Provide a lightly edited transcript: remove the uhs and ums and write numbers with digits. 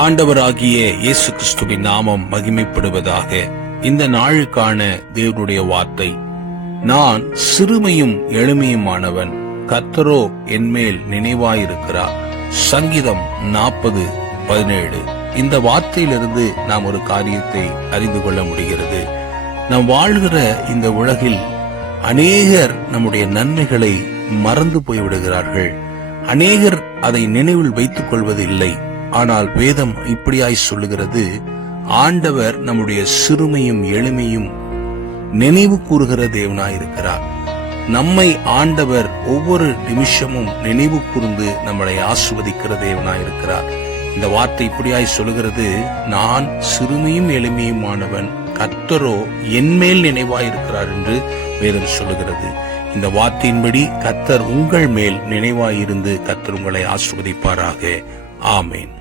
ஆண்டவராகிய இயேசு கிறிஸ்துவின் நாமம் மகிமைப்படுவதாக. இந்த நாளுக்கான தேவனுடைய வார்த்தை, நான் சிறுமையும் எளிமையுமானவன், கர்த்தரோ என்மேல் நினைவாயிருக்கிறார். சங்கீதம் 40:17. இந்த வார்த்தையிலிருந்து நாம் ஒரு காரியத்தை அறிந்து கொள்ள முடிகிறது. நாம் வாழ்கிற இந்த உலகில் அநேகர் நம்முடைய நன்மைகளை மறந்து போய்விடுகிறார்கள். அநேகர் அதை நினைவில் வைத்துக் கொள்வதில்லை. ஆனால் வேதம் இப்படியாய் சொல்லுகிறது, ஆண்டவர் நம்முடைய சிறுமையும் எளிமையும் நினைவு கூறுகிற தேவனாயிருக்கிறார். நம்மை ஆண்டவர் ஒவ்வொரு நிமிஷமும் நினைவு கூர்ந்து நம்மளை ஆசீர்வதிக்கிற தேவனாயிருக்கிறார். இந்த வார்த்தை இப்படியாய் சொல்லுகிறது, நான் சிறுமையும் எளிமையுமானவன், கர்த்தரோ என்மேல் நினைவாயிருக்கிறார் என்று வேதம் சொல்லுகிறது. இந்த வார்த்தையின்படி கர்த்தர் உங்கள் மேல் நினைவாயிருந்து கர்த்தர் உங்களை ஆசீர்வதிப்பாராக. ஆமேன்.